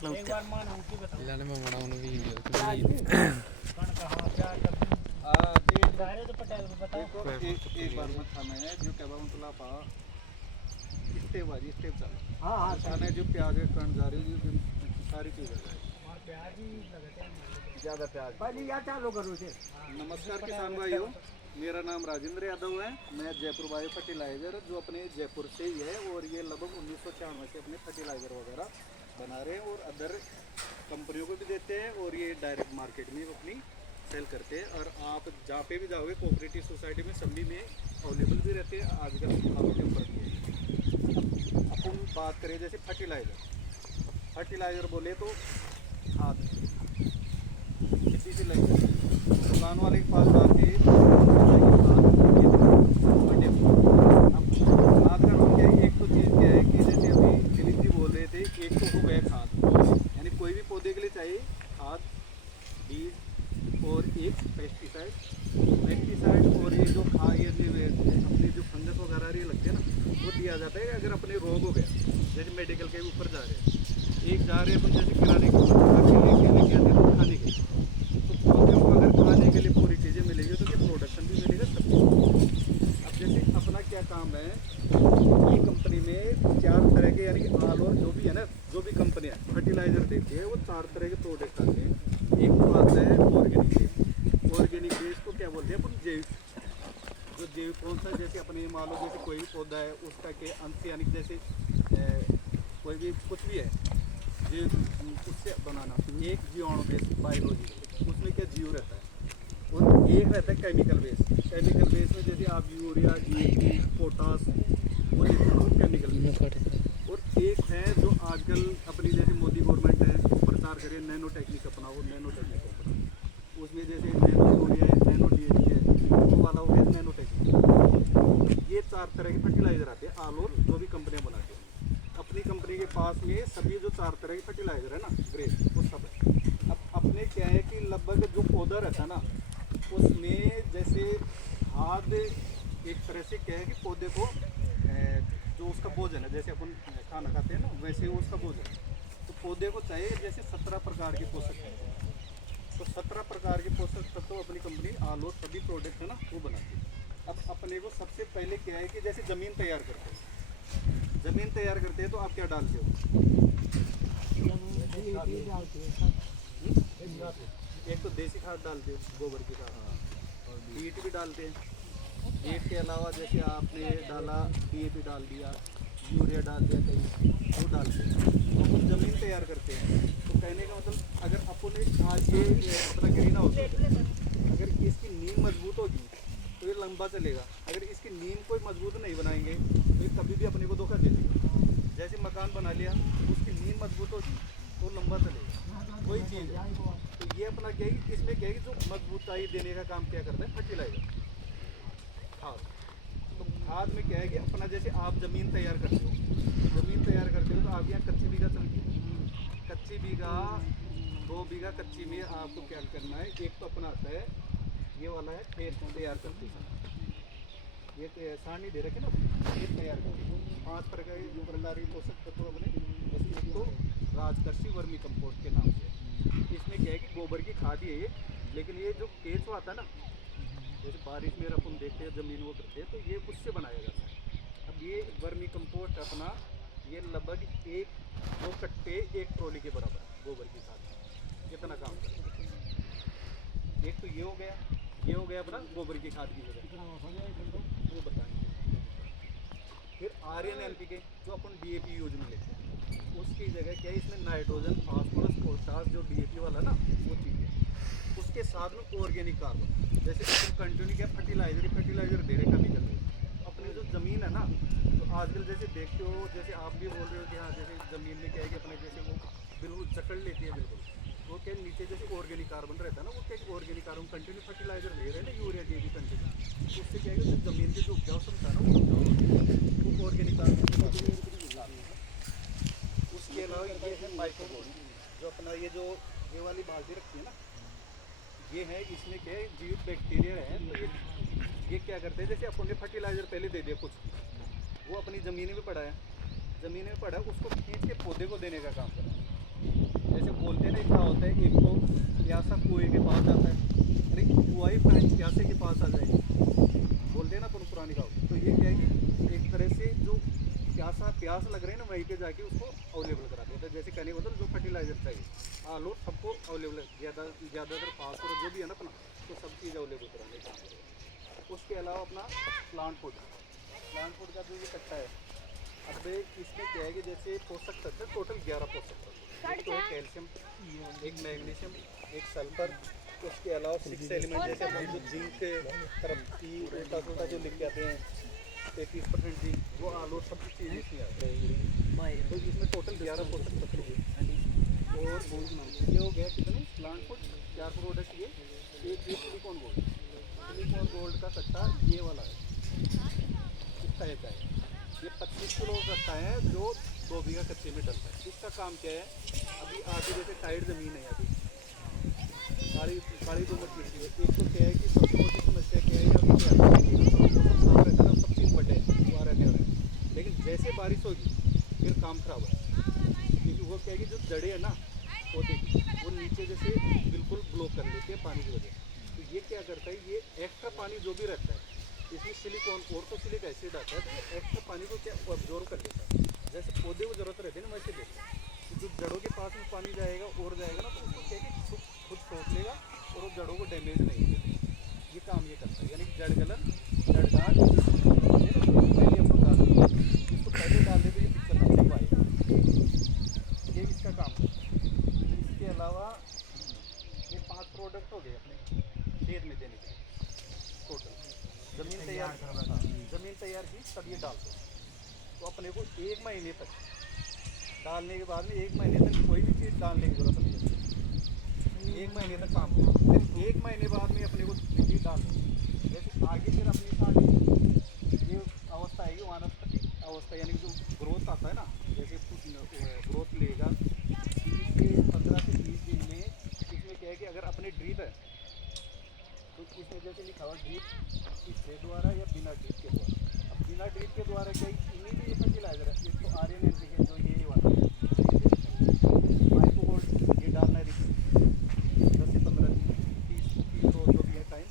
लाने में बड़ा उन्हें वीडियो एक बार मत खाना है जो क्या मतलब पा स्टेप बाजी स्टेप चल हाँ खाना है जो प्याज के कण जा रही है सारी चीज़ है प्याज ही लगाते हैं ज़्यादा प्याज भाई यार चालू करो इसे। नमस्कार किसान भाइयों, मेरा नाम राजेंद्र यादव है। मैं जयपुर बायो फर्टिलाइज़र जो अपने जयपुर से ही है और ये लगभग 1996 से अपने फर्टिलाइज़र वगैरह बना रहे हैं और अदर कंपनियों को भी देते हैं और ये डायरेक्ट मार्केट में अपनी सेल करते हैं। और आप जहाँ पे भी जाओगे कोऑपरेटिव सोसाइटी में सभी में अवेलेबल भी रहते हैं। आजकल भाव के ऊपर अपन बात करें जैसे फर्टिलाइज़र बोले तो खाद किसी से लगे दुकान वाले के पास जाके खाद का रोल क्या है। एक तो चीज़ क्या है कि जैसे अभी दिलीप जी बोल रहे थे, एक तो हो गया खाद, यानी कोई भी पौधे के लिए चाहिए खाद, बीज और एक पेस्टिसाइड और ये जो अपने जो फंगस वगैरह ये लगते हैं ना वो दिया जाता है। अगर अपने रोग हो गया जैसे मेडिकल के ऊपर जा रहे हैं, एक जा रहे हैं अपन जैसे किराने के लेके आते हैं खाने के, तो पौधों को अगर खाने के लिए पूरी चीज़ें मिलेगी तो क्या प्रोडक्शन भी मिलेगा सब कुछ। अब जैसे अपना क्या काम है, ये कंपनी में 4 तरह के यानी ऑल ओवर जो भी है ना, जो भी कंपनी है फर्टिलाइज़र देती है वो 4 तरह के प्रोडक्ट आते हैं। एक तो आता है ऑर्गेनिक बेस को क्या बोलते हैं अपन जैविक। जो जैविक कौन सा, जैसे अपने मान लो जैसे कोई भी पौधा है उसका के अंश यानी जैसे कोई भी कुछ भी है जो उससे बनाना। एक जीवाणु बेस बायोलॉजी, उसमें क्या जीव रहता है, और एक रहता है केमिकल बेस। केमिकल बेस में जैसे आप यूरिया, डीएपी, पोटास वो केमिकल बेस। और एक है जो आजकल अपनी जैसे मोदी गवर्नमेंट है वो प्रचार करे नैनो टेक्निक अपनाओ, नैनो टेक्निक अपनाओ। उसमें जैसे नैनो यूरिया है, नैनो डीएपी है, वो वाला हो गया नैनो टेक्निक। ये 4 तरह के फर्टिलाइजर आते हैं ऑल ओवर जो भी कंपनियाँ बनाती हैं। अपनी कंपनी के पास में सभी जो 4 तरह के फर्टिलाइजर है ना ग्रेड वो सब है। अब अपने क्या है कि लगभग जो पौधा रहता है ना उसमें जैसे खाद एक तरह से क्या है कि पौधे को जो उसका भोजन है, जैसे अपन खाना खाते हैं ना वैसे उसका भोजन, तो पौधे को चाहिए जैसे 17 प्रकार के पोषक तत्व। तो 17 प्रकार के पोषक तत्व अपनी कंपनी ऑल ओवर सभी प्रोडक्ट है ना वो बनाती है। अब अपने को सबसे पहले क्या है कि जैसे ज़मीन तैयार करते हैं, ज़मीन तैयार करते हैं तो आप क्या डालते हो? एक तो देसी खाद डालते हो, गोबर की खाद, और डीएपी भी डालते हैं। एक के अलावा जैसे आपने डाला डीएपी डाल दिया, यूरिया डाल दिया, कहीं वो डालते हैं। तो अपन ज़मीन तैयार करते हैं। तो कहने का मतलब अगर अपन आज ये अपना ग्रीन हाउस अगर इसकी नींव मजबूत होगी तो ये लंबा चलेगा। अगर इसकी नींव कोई मजबूत नहीं बनाएंगे तो ये कभी भी अपने को धोखा दे देगा। जैसे मकान बना लिया उसकी नींव मजबूत होगी तो लंबा चलेगा, कोई चीज़ है। तो ये अपना क्या है कि इसमें क्या है कि जो मजबूताई देने का काम क्या करता है फर्टिलाइजर खाद। तो खाद में क्या है कि अपना जैसे आप ज़मीन तैयार करते हो, तो आप यहाँ कच्ची बीघा चलती है, कच्ची बीघा 2 बीघा कच्ची में आपको क्या करना है। एक तो अपना आता है ये वाला है खेत तैयार करते हैं, ये सारणी दे रखे ना, खेत तैयार करते 5 प्रकार के पोषक तत्व अपने। जैसे एक तो राजकृषि वर्मी कंपोस्ट के नाम से, इसमें क्या है कि गोबर की खाद ही है ये, लेकिन ये जो केंचुआ आता है ना, जैसे बारिश में अपन देखते हैं ज़मीन वो करते हैं तो ये उससे बनाया जाता है। अब ये वर्मी कंपोस्ट अपना ये लगभग 1-2 कट्टे 1 ट्रॉली के बराबर गोबर की खाद, कितना काम करता है। एक तो ये हो गया अपना गोबर की खाद की जगह, वो बताएंगे। फिर आर्यन एनपीके जो अपन डीएपी यूज में लेते हैं उसकी जगह क्या है, इसमें नाइट्रोजन, फास्फोरस, पोटास जो डीएपी वाला ना वो चीज़ है। उसके साथ में ऑर्गेनिक कार्बन, जैसे अपन कंटिन्यू क्या फर्टिलाइजर दे रहे कभी कभी अपनी जो ज़मीन है ना। तो आजकल जैसे देखते हो, जैसे आप भी बोल रहे हो कि हाँ जैसे ज़मीन में क्या है कि अपने जैसे वो बिल्कुल जकड़ लेती है बिल्कुल, वो क्या नीचे जैसे ऑर्गेनिक कार्बन रहता है ना, वो क्या ऑर्गेनिक कार्बन कंटिन्यू फर्टिलाइजर ले रहे हैं ना, यूरिया डीएपी कंटिन्यू, तो उससे क्या है कि ज़मीन की जो उपजाऊ क्षमता है ना वो ऑर्गेनिक कार्बन। उसके अलावा ये है माइक्रोबोन, जो अपना ये वाली बाल्टी रखती है ना, ये है, इसमें क्या है जीवित बैक्टीरिया है। तो ये क्या करते हैं, जैसे अपन ने फर्टिलाइजर पहले दे दिया कुछ, वो अपनी ज़मीन में पड़ा है, उसको खींच के पौधे को देने का काम कर रहा है। बोलते हैं ना, क्या होता है, एक तो प्यासा कुएं के पास जाता है, अरे कुआ ही प्यासे के पास आ जाएगा, बोलते हैं ना अपन पुरानी कहावत। तो ये क्या है कि एक तरह से जो प्यास लग रही है ना, वहीं पे जाके उसको अवेलेबल करा देता है। जैसे कहने मतलब जो फर्टिलाइजर चाहिए आलू सबको अवेलेबल, ज़्यादातर फास्फोरस जो भी है ना अपना, तो सब चीज़ अवेलेबल कराने का। उसके अलावा अपना प्लांट फूड का जो ये कट्टा है, अब इसमें क्या है कि जैसे पोषक तत्व टोटल 11 पोषक तत्व, एक तो है कैल्शियम, एक मैग्नीशियम, एक सल्फर, उसके अलावा 6 एलिमेंट जैसे हम जो जिंक के तरफ की उल्टा पुल्टा जो लिख के आते हैं 33% जी, वो आलू सब चीज़ इसमें आते हैं। तो इसमें टोटल 11 पोषक तत्व हैं। और ये हो गया कितने प्लांट फूड, 4 प्रोडक्ट ये। एक ये सिलिकॉन गोल्ड का कट्टा ये वाला है, कितना है, ये 25 किलो का कट्टा है जो 2 बीघा कच्चे में डलता है। इसका काम क्या है, अभी आगे जैसे टाइट ज़मीन है, अभी काली दोमट मिट्टी है, एक तो क्या है कि सबसे बड़ी समस्या क्या है, अभी क्या साफ रहता है, सब चीज़ बटे हुआ रहने वाला है, लेकिन जैसे बारिश होगी फिर काम खराब है, क्योंकि वो क्या है कि जो जड़ें है ना पौधे की, वो नीचे जैसे बिल्कुल ब्लॉक कर लेती है पानी की वजह से। तो ये क्या करता है, ये एक्स्ट्रा पानी जो भी रहता है, इसमें सिलिकॉन ऑर्थोसिलिक एसिड आता है, तो ये एक्स्ट्रा पानी को क्या ऑब्जॉर्व कर लेता है, जैसे पौधे को जरूरत रहती है ना वैसे देता है। जो जड़ों के पास में पानी जाएगा और जाएगा ना, तो उसको क्या है कि खुद सोख लेगा और वो जड़ों को डैमेज नहीं देगा। ये काम ये करता है, यानी कि जड़ गलन, जड़गांठ, पहले अपन डाल देंगे, इसको पहले डाल देते ये पिक्चर में नहीं पाएगा, ये इसका काम है। इसके अलावा ये 5 प्रोडक्ट हो गए अपने खेत में देने के टोटल। ज़मीन तैयार की तब ये डाल दो, तो अपने को 1 महीने तक डालने के बाद में 1 महीने तक कोई भी चीज़ डालने की जरूरत नहीं है, 1 महीने तक काम करो, फिर 1 महीने बाद में अपने को चीज़ डालनी। जैसे आगे फिर अपनी साथ ये अवस्था है, वानस्पतिक अवस्था, यानी जो ग्रोथ आता है ना, जैसे ग्रोथ लेगा 15 से 20 दिन में। इसमें क्या है कि अगर अपने ड्रिप है तो इसमें जैसे लिखा हुआ ड्रिप इसके द्वारा या बिना ड्रिप के द्वारा। अब बिना ड्रिप के द्वारा क्या इन्हीं भी फर्टिलाइजर है, एक तो आर्यन एनपीके जो ये वाला माइक्रो गोल्ड, ये डालना है 10 से 15 दिन, 30 रोज जो भी है टाइम।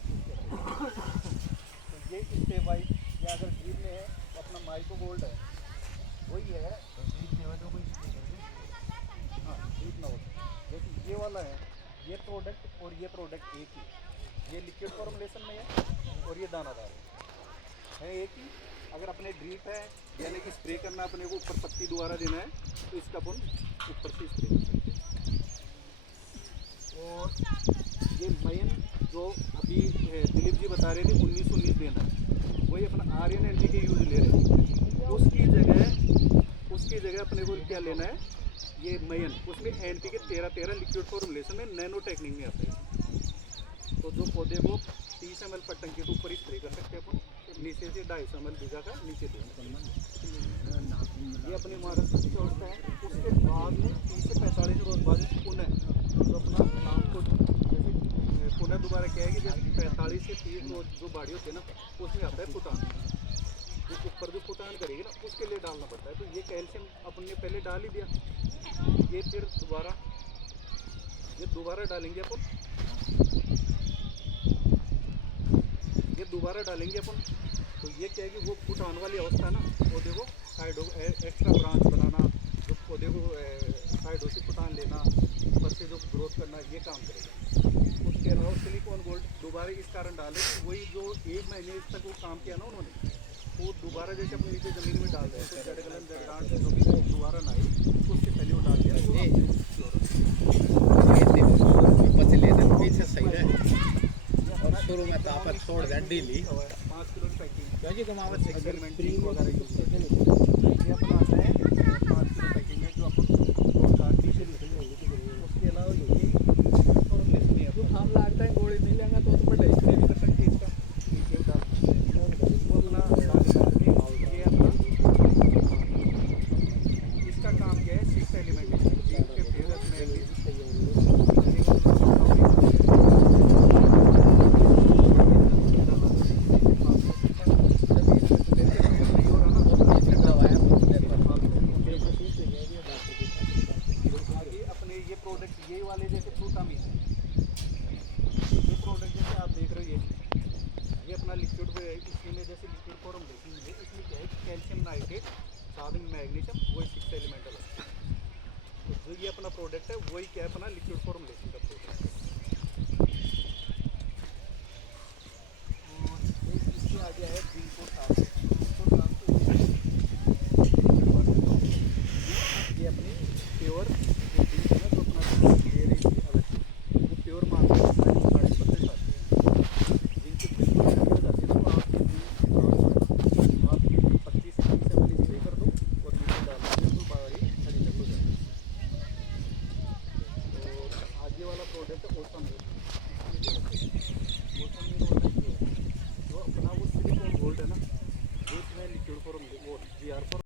तो ये स्टेप वाइज, या अगर ड्रिप में है तो अपना माइक्रो गोल्ड है वही है, हाँ ड्रिप ना हो। जैसे ये वाला है, ये प्रोडक्ट और ये प्रोडक्ट एक ही, ये लिक्विड फॉर्मुलेशन में है और ये दानादार है एक ही। अगर अपने ड्रिप है यानी कि स्प्रे करना अपने को ऊपर पत्ती द्वारा देना है, तो इसका अपन ऊपर से स्प्रे कर सकते हैं। और ये मयन जो अभी दिलीप जी बता रहे थे 1919 देना है, वही अपना आर्यन एनपीके यूज ले रहे हैं, उसकी जगह अपने को क्या लेना है, ये मयन, उसमें एनपीके 13 लिक्विड फॉर्मुलेशन में नैनो टेक्निक में आता है। तो जो पौधे को 30 ml पर टंकी के ऊपर स्प्रे कर सकते हैं अपन, नीचे से 250 ml बीघा का नीचे दे ये अपनी महाराष्ट्र की अवस्था है। उसके बाद में 30 से 45 रोज बाद पुनः जो अपना नाम को जैसे पुनः दोबारा क्या है कि जैसे 45 से 30 रोज जो बाड़ी होती है ना, उसमें आता है फुटान, जो ऊपर जो फुटान करेगी ना उसके लिए डालना पड़ता है। तो ये कैल्शियम अपन ने पहले डाल ही दिया, ये फिर दोबारा डालेंगे अपन, ये दोबारा डालेंगे अपन। तो ये क्या है कि वो फुटान वाली अवस्था ना, पौधे को साइडों एक्स्ट्रा ब्रांच बनाना, जो पौधे को साइडों से फुटान लेना, ऊपर से जो ग्रोथ करना, ये काम करेगा। उसके अलावा सिलिकॉन गोल्ड दोबारा इस कारण डाले कि वही जो 1 महीने तक वो काम किया ना उन्होंने, वो दोबारा जैसे अपने नीचे ज़मीन में डाल दिया, तो जड़गलन जड़गांठ जो भी दोबारा ना आई उससे पहले वो डाल दिया। पीछे सही है और शुरू में तापत छोड़ दे डेली 5 किलो की पैकिंग, क्योंकि कमावत से एक्सपेरिमेंट वगैरह ये अपना आता है 5 किलो पैकिंग में, जो अपन उसके अलावा ये फॉर्मुलेशन में जो हम लगता है गोली नहीं लेंगे तो बड़ा स्प्रे भी कर सकते हैं इसका, नीचे डाल वो अपना डाल के ये अपना इसका काम क्या है, 6 एलिमेंट के फेरस में प्रोडक्ट यही वाले जैसे फ्रूटामीन है, ये प्रोडक्ट जैसे आप देख रहे हो ये अपना लिक्विड इसी में जैसे लिक्विड फॉर्म देखेंगे, इसमें क्या है कैल्शियम नाइट्रेट, साथ में मैग्नीशियम, वही 6 एलिमेंटल है। तो जो ये अपना प्रोडक्ट है वही क्या है अपना लिक्विड फॉर्म लेते हैं।